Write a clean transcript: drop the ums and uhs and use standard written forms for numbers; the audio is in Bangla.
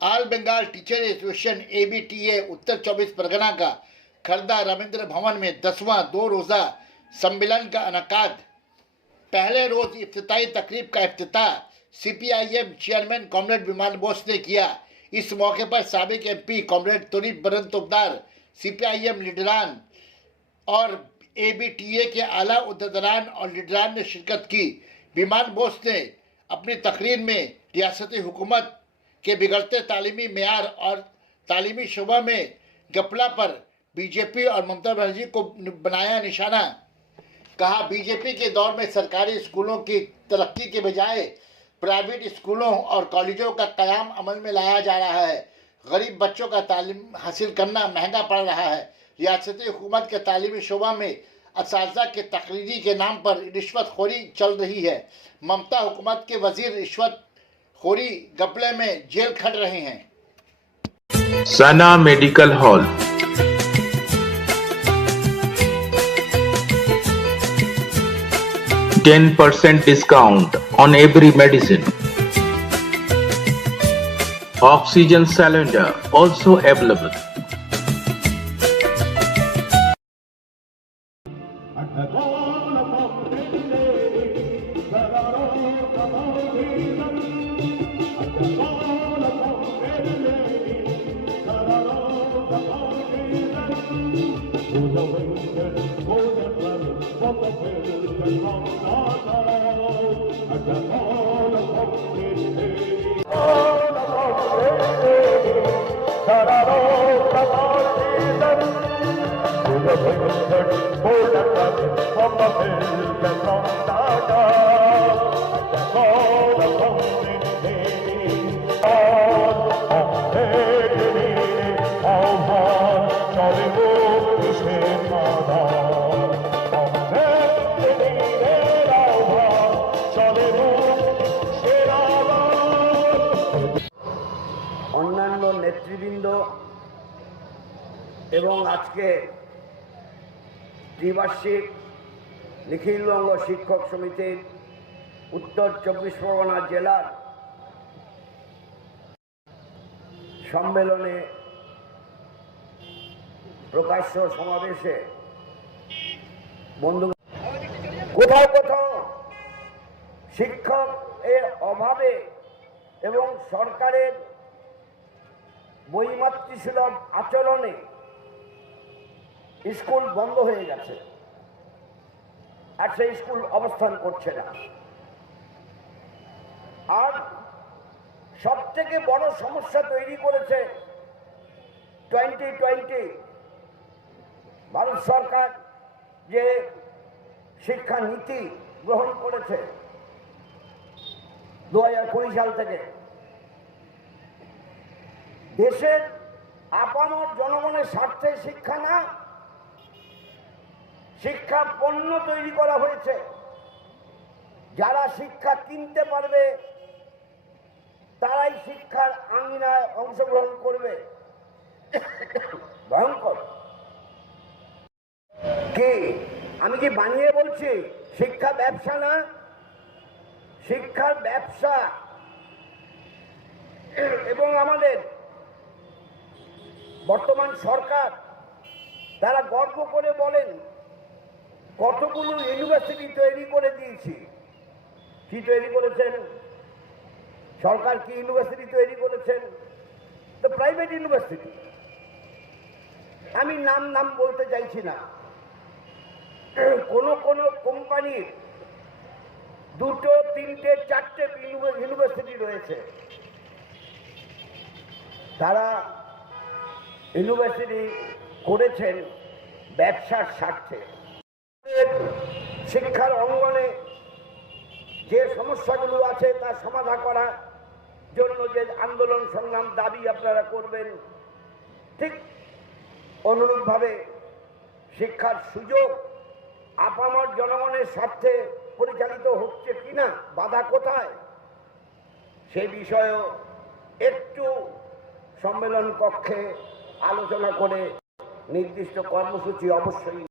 All Bengal teacher association ABTA Uttar 24 Pargana का खर्दा रविंद्र भवन में 10वां दो रोज़ा समेलन का इनेकाद। पहले रोज इफ्तिताई तकरीब का इफ्तिताह CPIM चेयरमैन कॉमरेड बमान बोस ने किया। इस मौके पर साबिक MP कॉमरेड तुरीब बरन CPIM लीडरान और ABTA के आला उहदेदारान और लीडरान ने शिरकत की। बमान बोस ने अपनी तकरीर में रियासती हुकूमत के बिगड़ते तालीमी मेयार और तालीमी शोबा में गपला पर बीजेपी और ममता बनर्जी को बनाया निशाना। कहा, बीजेपी के दौर में सरकारी स्कूलों की तरक्की के बजाय प्राइवेट स्कूलों और कॉलेजों का क़याम अमल में लाया जा रहा है। गरीब बच्चों का तालीम हासिल करना महंगा पड़ रहा है। रियासती हुकूमत के तालीमी शोबा में असातिज़ा के तकरीरी के नाम पर रिश्वतखोरी चल रही है। ममता हुकूमत के वजीर रिश्वत खोरी गपले में जेल खट रहे हैं। सना medical hall, %10 discount on every medicine. Oxygen cylinder also available. अन्यान्य नेतृबृंद एवं आज के त्रिवार्षिक निखिल बंग शिक्षक समिति उत्तर 24 परगना जिलार सम्मेलने प्रकाश्य समावेशे बंधु कोথাও কোথাও शिक्षक अभावे एवं सरकारेर বৈমাতৃসুলভ আচরণে স্কুল বন্ধ হয়ে গেছে আর সেই স্কুল অবস্থান করছে না। আর সবথেকে বড় সমস্যা তৈরি করেছে 2020 ভারত সরকার যে শিক্ষা নীতি গ্রহণ করেছে 2020 সাল থেকে দেশের আপামর জনগণের স্বার্থে শিক্ষা না, শিক্ষা পণ্য তৈরি করা হয়েছে। যারা শিক্ষা কিনতে পারবে তারাই শিক্ষার আঙিনায় অংশগ্রহণ করবে। ভয়ঙ্কর কি আমি কি বানিয়ে বলছি? শিক্ষা ব্যবসা না, শিক্ষার ব্যবসা। এবং আমাদের বর্তমান সরকার তারা গর্ব করে বলেন কতগুলো ইউনিভার্সিটি তৈরি করে দিয়েছি। কি তৈরি করেছেন সরকার? কি ইউনিভার্সিটি তৈরি করেছেন? তো প্রাইভেট ইউনিভার্সিটি। আমি নাম বলতে চাইছি না। কোনো কোম্পানির 2, 3, 4টে ইউনিভার্সিটি রয়েছে। তারা ইউনিভার্সিটি করেছেন ব্যবসার স্বার্থে। শিক্ষার অঙ্গনে যে সমস্যাগুলো আছে তা সমাধান করার জন্য যে আন্দোলন সংগ্রাম দাবি আপনারা করবেন, ঠিক অনুরূপভাবে শিক্ষার সুযোগ আপামর জনগণের স্বার্থে পরিচালিত হচ্ছে কিনা, বাধা কোথায়, সেই বিষয়েও একটু সম্মেলন কক্ষে আলোচনা করে নির্দিষ্ট কর্মসূচি অবশ্যই